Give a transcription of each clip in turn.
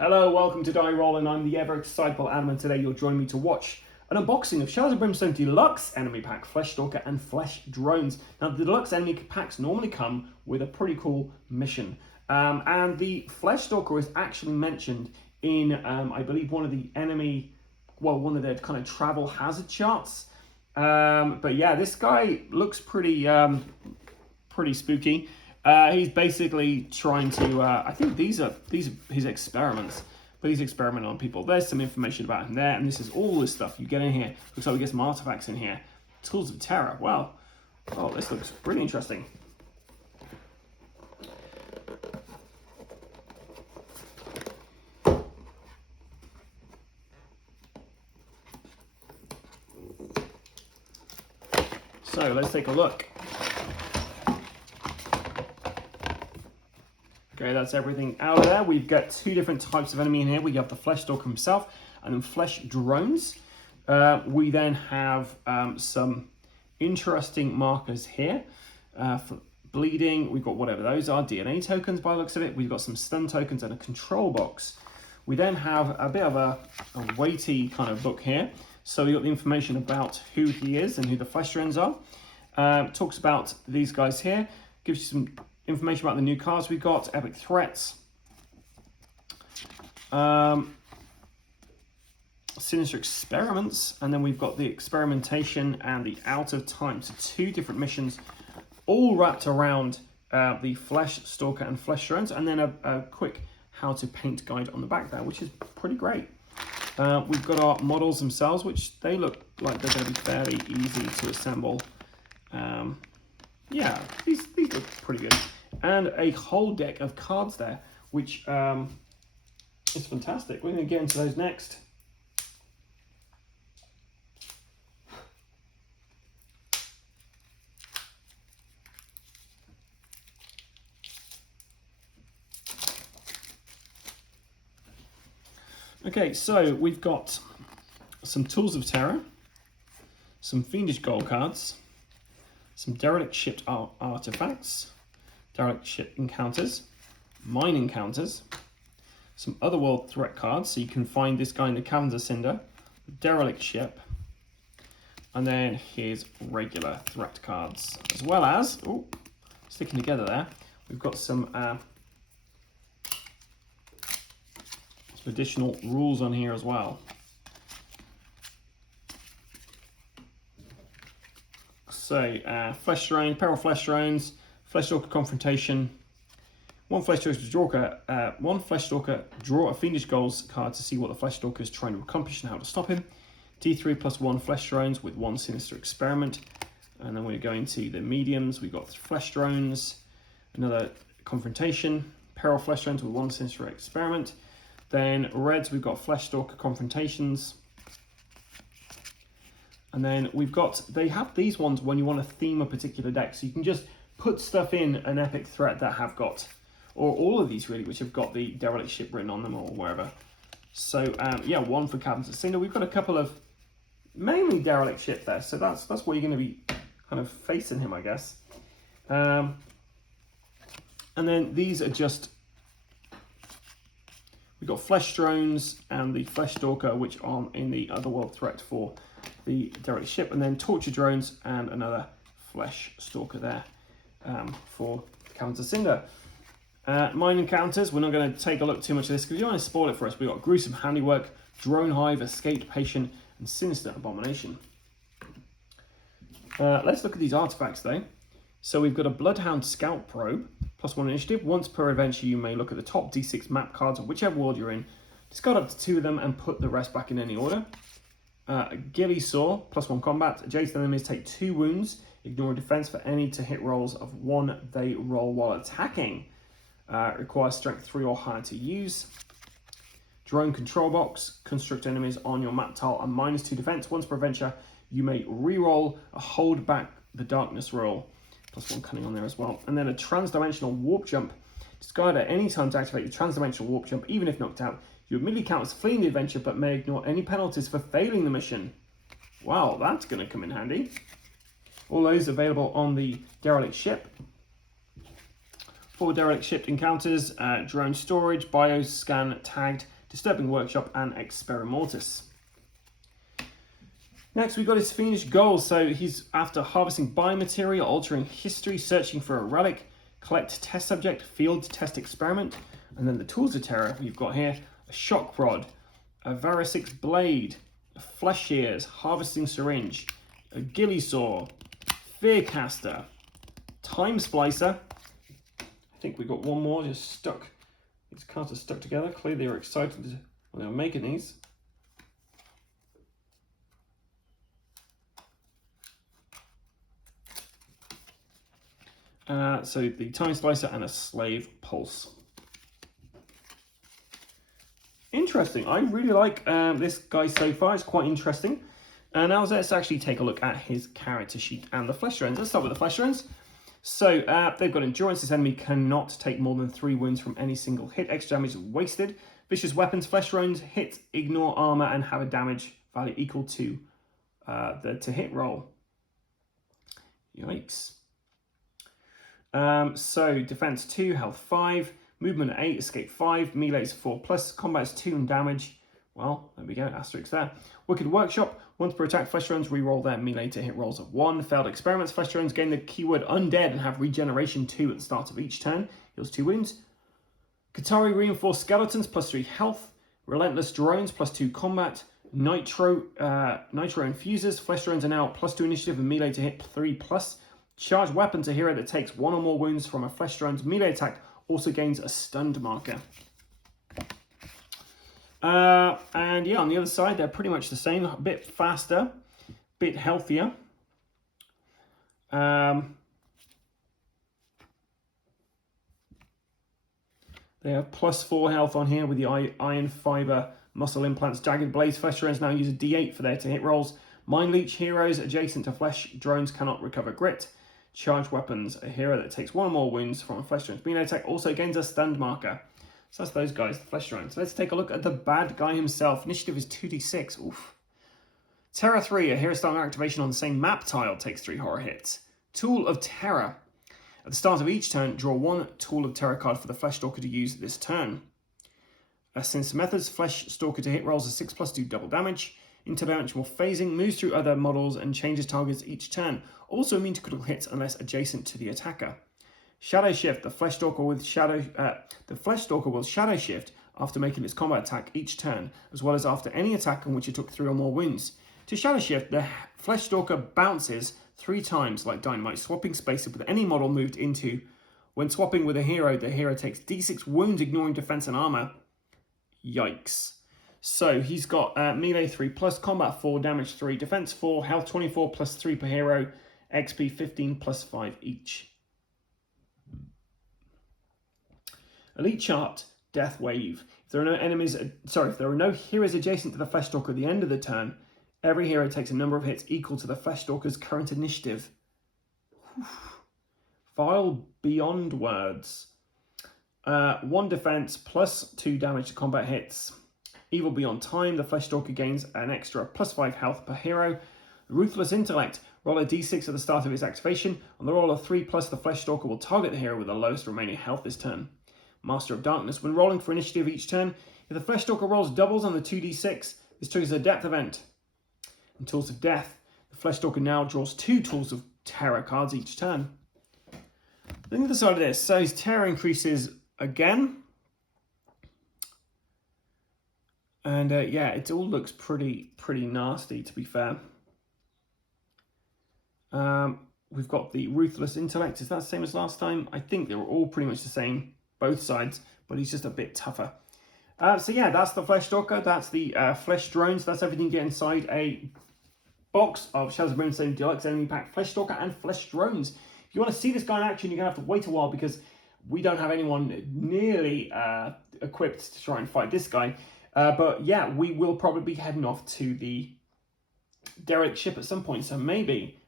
Hello, welcome to Die Rollin. I'm the ever excitable Adam, and today you'll join me to watch an unboxing of Shards of Brimstone Deluxe Enemy Pack, Flesh Stalker and Flesh Drones. Now, the Deluxe Enemy Packs normally come with a pretty cool mission. And the Flesh Stalker is actually mentioned in, I believe, one of the enemy, well, one of their kind of travel hazard charts. But yeah, this guy looks pretty spooky. He's basically trying to, I think these are his experiments, but he's experimenting on people. There's some information about him there, and this is all this stuff you get in here. Looks like we get some artifacts in here. Tools of Terror, wow. Oh, this looks pretty interesting. So let's take a look. Okay, that's everything out of there. We've got two different types of enemy in here. We have the Flesh Stalker himself and then Flesh Drones. We then have some interesting markers here. For bleeding, we've got whatever those are, DNA tokens by the looks of it. We've got some stun tokens and a control box. We then have a bit of a weighty kind of book here. So we've got the information about who he is and who the Flesh Drones are. Talks about these guys here. Gives you some information about the new cards we got, epic threats, sinister experiments, and then we've got the experimentation and the out of time. So two different missions, all wrapped around the Flesh Stalker and Flesh Drones, and then a quick how to paint guide on the back there, which is pretty great. We've got our models themselves, which they look like they're going to be fairly easy to assemble. Yeah, these look pretty good. And a whole deck of cards there, which is fantastic. We're going to get into those next. Okay, so we've got some Tools of Terror, some Fiendish Gold cards, some Derelict Ship artifacts, Derelict Ship encounters, mine encounters, some Otherworld threat cards, so you can find this guy in the Caverns of Cinder, Derelict Ship, and then his regular threat cards, as well as, oh, sticking together there, we've got some additional rules on here as well. So, Flesh Drones, Peril Flesh Drones, Flesh Stalker Confrontation. One Flesh Stalker draw a Fiendish Goals card to see what the Flesh Stalker is trying to accomplish and how to stop him. D3+1 Flesh Drones with one Sinister Experiment. And then we're going to the mediums. We've got Flesh Drones, another Confrontation, Peril Flesh Drones with one Sinister Experiment. Then reds, we've got Flesh Stalker Confrontations. And then we've got, they have these ones when you want to theme a particular deck. So you can just put stuff in an epic threat that have got, or all of these really, which have got the Derelict Ship written on them or wherever. So yeah, one for Caverns of Cinder. We've got a couple of mainly Derelict Ship there. So that's where you're going to be kind of facing him, I guess. And then these are just, we've got Flesh Drones and the Flesh Stalker, which are in the Otherworld threat for the Derelict Ship, and then Torture Drones and another Flesh Stalker there for Caverns of Cinder. Mine encounters, we're not going to take a look too much of this because you don't want to spoil it for us. We've got Gruesome Handiwork, Drone Hive, Escaped Patient, and Sinister Abomination. Let's look at these artifacts though. So we've got a Bloodhound Scout Probe, +1 initiative. Once per adventure, you may look at the top D6 map cards of whichever world you're in, discard up to 2 of them, and put the rest back in any order. Ghillie Saw, +1 combat. Adjacent enemies take 2 wounds. Ignore defense for any to hit rolls of 1 they roll while attacking. Requires strength 3 or higher to use. Drone Control Box. Construct enemies on your map tile and -2 defense. Once per adventure, you may re-roll a Hold Back the Darkness roll. +1 cunning on there as well. And then a Transdimensional Warp Jump. Discard at any time to activate your Transdimensional Warp Jump, even if knocked out. You immediately count as fleeing the adventure, but may ignore any penalties for failing the mission. Wow, that's going to come in handy. All those available on the Derelict Ship. 4 derelict ship encounters, drone storage, bioscan tagged, disturbing workshop, and experimortis. Next, we've got his fiendish goals. So he's after harvesting biomaterial, altering history, searching for a relic, collect test subject, field test experiment, and then the tools of terror we've got here: a shock rod, a Varusix blade, a flesh shears, harvesting syringe, a ghillie saw, fear caster, time splicer. I think we got one more just stuck. These cards are stuck together. Clearly they were excited when they were making these. So the time splicer and a slave pulse. Interesting. I really like this guy so far. It's quite interesting. And now let's actually take a look at his character sheet and the flesh drones. Let's start with the flesh drones. So they've got endurance. This enemy cannot take more than 3 wounds from any single hit. Extra damage is wasted. Vicious weapons. Flesh drones hit, ignore armor, and have a damage value equal to the to hit roll. Yikes. So defense 2, health 5, movement 8, escape 5, melee is 4+, combat is 2 and damage. Well, there we go, asterisk there. Wicked Workshop, once per attack, flesh drones reroll their melee to hit rolls of 1. Failed experiments, flesh drones gain the keyword undead and have regeneration 2 at the start of each turn. Heals 2 wounds. Katari reinforced skeletons, +3 health. Relentless drones, +2 combat. Nitro infusers, flesh drones are now +2 initiative and melee to hit 3+. Charged weapons, a hero that takes 1 or more wounds from a flesh drone's melee attack also gains a stunned marker. And yeah, on the other side, they're pretty much the same. A bit faster, a bit healthier. They have +4 health on here with the iron fiber muscle implants. Jagged blades, flesh drones now use a D8 for their to hit rolls. Mind leech heroes adjacent to flesh drones cannot recover grit. Charged weapons, a hero that takes 1 or more wounds from a flesh drone's melee attack also gains a stunned marker. So that's those guys, the flesh drones. Let's take a look at the bad guy himself. Initiative is 2d6. Oof. Terror 3, a hero starting activation on the same map tile, takes 3 horror hits. Tool of Terror. At the start of each turn, draw 1 Tool of Terror card for the Flesh Stalker to use this turn. Since methods, Flesh Stalker to hit rolls a 6+, do double damage. Interdimensional phasing, moves through other models and changes targets each turn. Also immune to critical hits unless adjacent to the attacker. Shadow Shift, the Flesh Stalker will shadow shift after making its combat attack each turn, as well as after any attack on which it took 3 or more wounds. To Shadow Shift, the Flesh Stalker bounces 3 times like dynamite, swapping spaces with any model moved into. When swapping with a hero, the hero takes d6 wounds, ignoring defense and armor. Yikes. So he's got melee 3+, combat 4, damage 3, defense 4, health 24 +3 per hero, XP 15 +5 each. Elite chart, Death Wave. If there are no heroes adjacent to the Flesh Stalker at the end of the turn, every hero takes a number of hits equal to the Flesh Stalker's current initiative. Vile beyond words. 1 defense +2 damage to combat hits. Evil Beyond Time, the Flesh Stalker gains an extra +5 health per hero. Ruthless Intellect, roll a d6 at the start of its activation. On the roll of 3+, the Flesh Stalker will target the hero with the lowest remaining health this turn. Master of Darkness, when rolling for initiative each turn, if the Flesh Stalker rolls doubles on the 2d6, this triggers a depth event. And Tools of Death, the Flesh Stalker now draws 2 Tools of Terror cards each turn. Then the other side of this, so his terror increases again. And yeah, it all looks pretty nasty, to be fair. We've got the Ruthless Intellect. Is that the same as last time? I think they were all pretty much the same, both sides, but he's just a bit tougher. So yeah, that's the Flesh Stalker. That's the Flesh Drones. That's everything you get inside a box of Shadows of Brimstone Deluxe Enemy Pack Flesh Stalker and Flesh Drones. If you want to see this guy in action, you're going to have to wait a while because we don't have anyone nearly equipped to try and fight this guy. But yeah, we will probably be heading off to the Derelict Ship at some point. So maybe,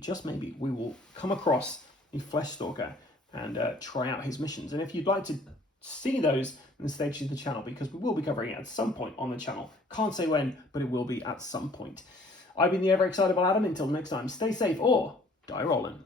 just maybe, we will come across the Flesh Stalker and try out his missions. And if you'd like to see those, then stay tuned to the channel because we will be covering it at some point on the channel. Can't say when, but it will be at some point. I've been the ever excitable Adam. Until next time, stay safe or die rolling.